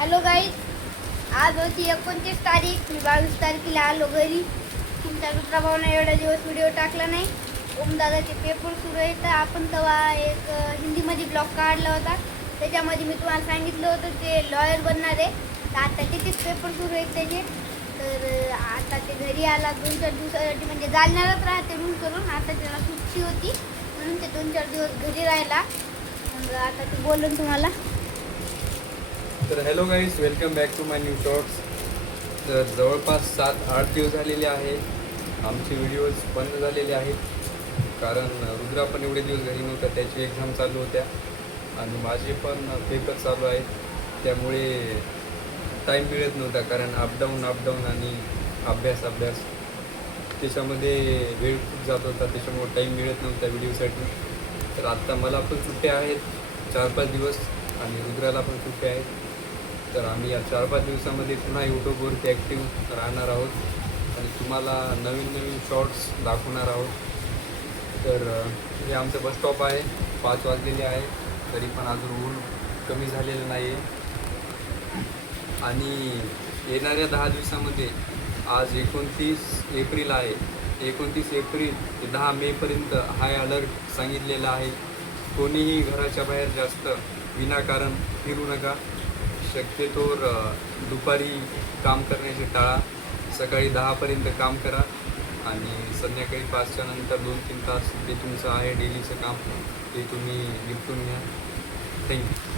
Hello guys, आज होती 29 तारीख. मी 22 तारखेला आलो घरी. तुमच्या रुद्राभाऊने एवढा दिवस व्हिडिओ टाकला नाही. ओमदादाचे पेपर सुरू आहेत. तर आपण तेव्हा एक हिंदीमध्ये ब्लॉग काढला होता. त्याच्यामध्ये मी तुम्हाला सांगितलं होतं ते लॉयर बनणार आहे. तर आता तिथेच पेपर सुरू आहेत त्याचे. तर आता ते घरी आला 2-4 दिवसासाठी, म्हणजे जालन्यालाच राहते रूम करून. आता त्याला सुट्टी होती म्हणून ते 2-4 दिवस घरी राहिला. मग आता ते बोलून तुम्हाला. तर hello guys, welcome back to my new shorts. तर जवळपास 7-8 दिवस झालेले आहे आमचे व्हिडिओज बंद झालेले आहेत, कारण रुद्रा पण एवढे दिवस घरी नव्हता. त्याची एक्झाम चालू होत्या आणि माझे पण पेपर चालू आहेत. त्यामुळे टाईम मिळत नव्हता, कारण अपडाऊन आणि अभ्यास त्याच्यामध्ये वेळ खूप जात होता. त्याच्यामुळे टाईम मिळत नव्हता व्हिडिओसाठी. तर आत्ता मला पण सुट्ट्या आहेत 4-5 दिवस आणि रुद्राला पण सुट्ट्या आहेत. तर आम्ही या 4-5 दिवसामध्ये पुन्हा यूट्यूबवरती ॲक्टिव्ह राहणार आहोत आणि तुम्हाला नवीन शॉर्ट्स दाखवणार आहोत. तर हे आमचं बस स्टॉप आहे. 5 वाजलेले आहे, तरी पण अजून ऊन कमी झालेलं नाही आहे. आणि येणाऱ्या 10 दिवसामध्ये आज 29 एप्रिल आहे. 29 एप्रिल ते 10 मेपर्यंत हाय अलर्ट सांगितलेला आहे. कोणीही घराच्या बाहेर जास्त विनाकारण फिरू नका. शक्यतोवर दुपारी काम करण्याचे टाळा. सकाळी 10पर्यंत काम करा आणि संध्याकाळी 5च्या नंतर 2-3 तास जे तुमचं आहे डेलीचं काम ते तुम्ही निपटून घ्या. थँक्यू.